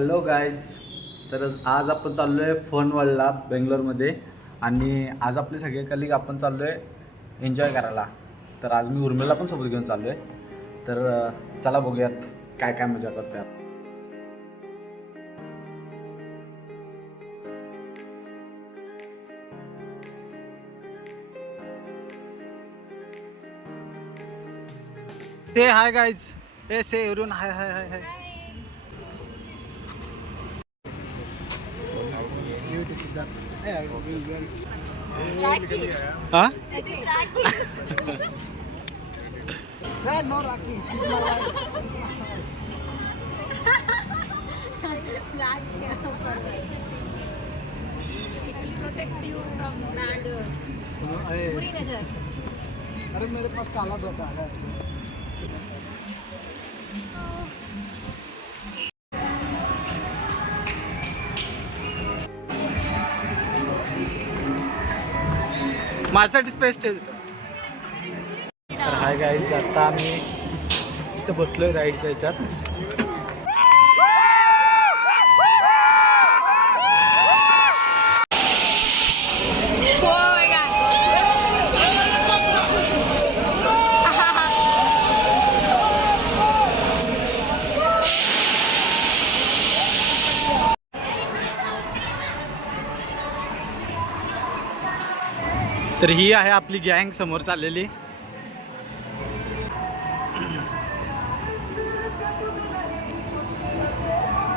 Hello guys तर आज आपण चाललो आहे फन वर्ल्डला बेंगलोरमध्ये. आणि आज आपले सगळे कलिग आपण चाललो आहे एन्जॉय करायला. तर आज मी उर्मिला पण सोबत घेऊन चाललो आहे तर चला बघूयात काय काय मजा करतात. ते हाय गाईज हे से एवरून हाय हाय हाय हाय अरे मेरे पास काला धोखा है। माझ्यासाठीच बेस्ट आहे तिथं. तर हाय गाईज आता आम्ही इथं आहे राईडच्या ह्याच्यात तर ही आहे आपली गँग समोर चाललेली.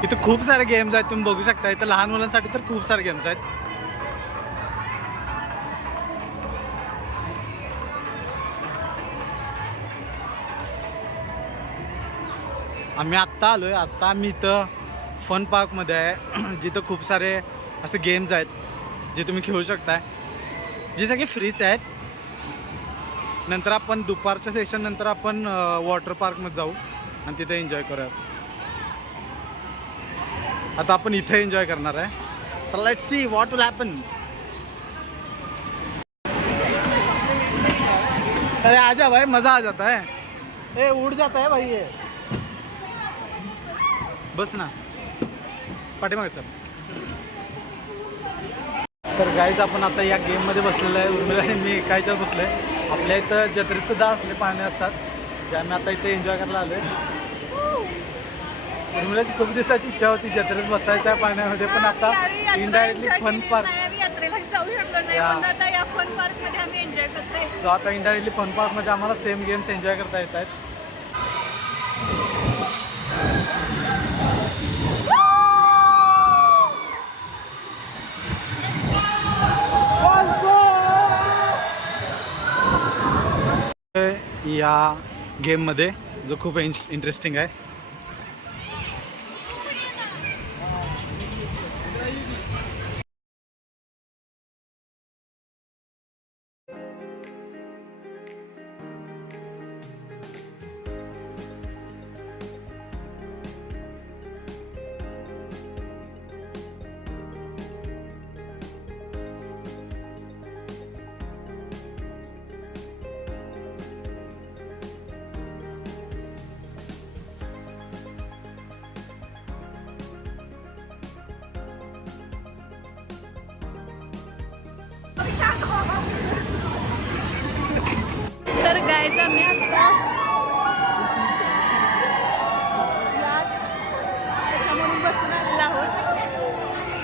इथं खूप सारे गेम्स आहेत तुम्ही बघू शकता. इथं लहान मुलांसाठी तर खूप सारे गेम्स आहेत. आम्ही आत्ता आलो आहे आत्ता आम्ही इथं फन पार्कमध्ये आहे. जिथं खूप सारे असे गेम्स आहेत जे तुम्ही खेळू शकताय. जी सगळी फ्रीच आहेत. नंतर आपण दुपारच्या सेशन नंतर आपण वॉटर पार्कमध्ये जाऊ आणि तिथे एन्जॉय करूयात. आता आपण इथे एन्जॉय करणार आहे. तर let see what will happen अरे आजा भाई मजा आ जाता है. ए उड़ जाता है भाई ये. बस ना. पाठीमागे चल. तर गाईज आपण आता या गेममध्ये बसलेलो आहे. उर्मिला आणि मी एकाच्यात बसलो आहे आपल्या इथं जत्रेत सुद्धा असले पाणी असतात. जे आम्ही आता इथे एन्जॉय करायला आलो आहे उर्मिलाची खूप दिवसाची इच्छा होती जत्रेत बसायच्या पाण्यामध्ये पण आता इनडायरेक्टली फन पार्क सो आता इनडायरेक्टली फन पार्कमध्ये आम्हाला सेम गेम्स एन्जॉय करता येत आहेत. या गेममध्ये जो खूप इंटरेस्टिंग आहे. तर गायचं आम्ही आता. याच त्याच्यामधून बसून आलेलो आहोत.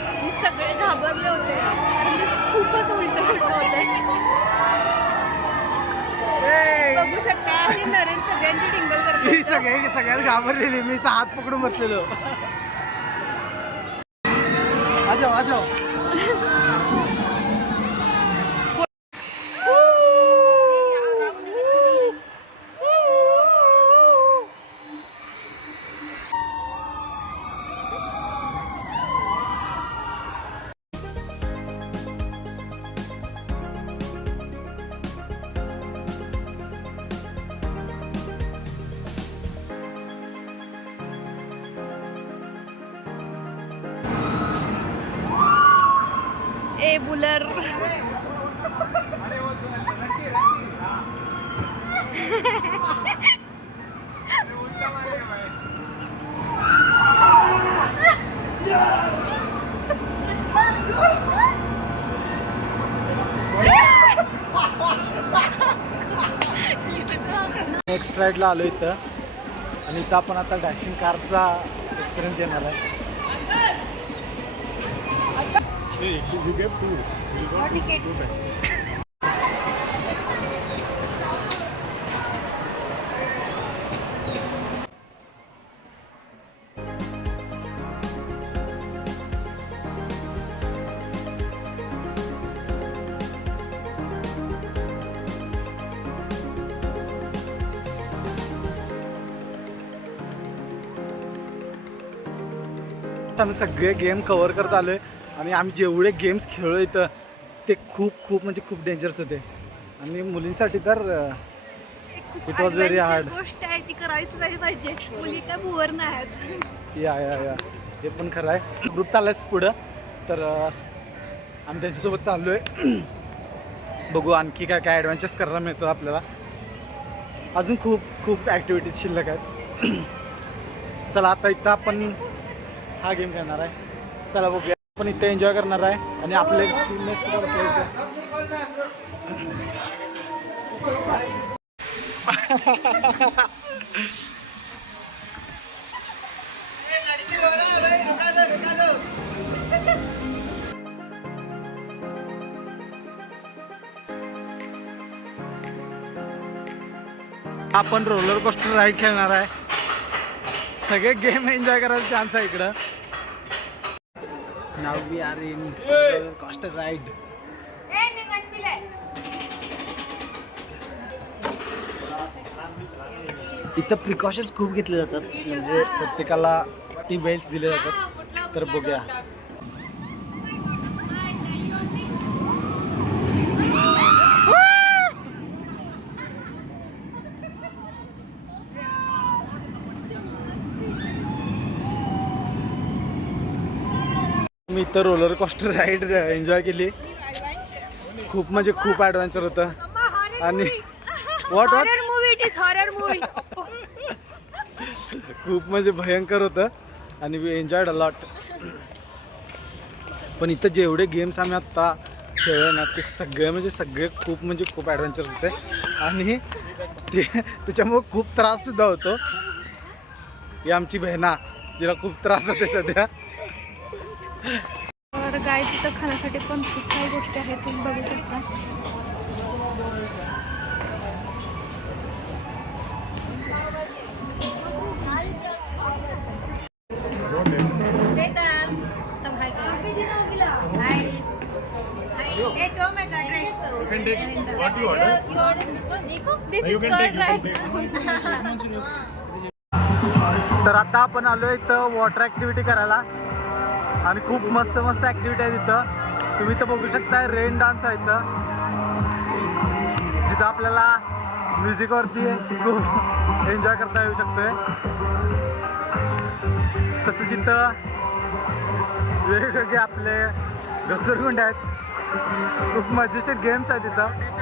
आणि सगळे घाबरले होते. म्हणजे खूपच उलट उलट होते. बघू शकता आणि नरेन सगळ्यांची टिंगल ही करते सगळे सगळ्यात घाबरलेली मी हात पकडून बसलेलो. आजो आजो. हे बुलर नेक्स्ट राईडला आलो इथं. आणि इथं आपण आता डॅशिंग कारचा एक्सपिरियन्स देणार आहे. Hey, you get two. You got two, two bags. आम्ही सगळे गेम कव्हर करत आलो आहे आणि आम्ही जेवढे गेम्स खेळलो इथं ते खूप खूप म्हणजे खूप डेंजरस होते. आणि मुलींसाठी तर was very adventure hard. गोष्ट आहे ती करायच नाही पाहिजे. मुली काय बुवर नाही आहेत. या या या. ते पण खरं आहे. ग्रुप चाललाय पुढं. तर आम्ही त्यांच्यासोबत चाललो आहे बघू आणखी काय काय ॲडव्हेंचर्स करायला मिळतं आपल्याला. अजून खूप खूप ॲक्टिव्हिटीज शिल्लक आहेत. चला आता इथं आपण हा गेम खेळणार आहे. चला बघूया. आपण इथे एन्जॉय करणार आहे. आणि आपले आपण रोलर कोस्टर राईड खेळणार आहे. सगळे गेम एन्जॉय करायचा चान्स आहे इकडं. नाव we are in roller coaster ride इथं प्रिकॉशन्स खूप घेतले जातात. म्हणजे प्रत्येकाला टी बेल्ट दिले जातात. तर बघूया. मी इथं रोलर कोस्टर राईड एन्जॉय केली. खूप म्हणजे खूप ॲडव्हेंचर होतं. आणि what what movie it is horror movie खूप म्हणजे भयंकर होतं. आणि वी एन्जॉयड अ लॉट पण इथं जेवढे गेम्स आम्ही आत्ता खेळलो ना ते सगळे म्हणजे सगळे खूप म्हणजे खूप ॲडव्हेंचर्स होते. आणि ते त्याच्यामुळं खूप त्राससुद्धा होतो. ही आमची बहिणा जिला खूप त्रास होते सध्या. तर गाय तिथं खाण्यासाठी पण खूप काही गोष्टी आहेत तुम्ही बघू शकता. तर आता आपण आलो इथं वॉटर ॲक्टिव्हिटी करायला. आणि खूप मस्त मस्त ॲक्टिव्हिटी आहे तिथं. तुम्ही इथं बघू शकता रेन डान्स आहे इथं. जिथं आपल्याला म्युझिकवरती खूप एन्जॉय करता येऊ शकतोय. तसंच इथं वेगवेगळे आपले घसरगुंड आहेत. खूप मजेशीर गेम्स आहेत इथं.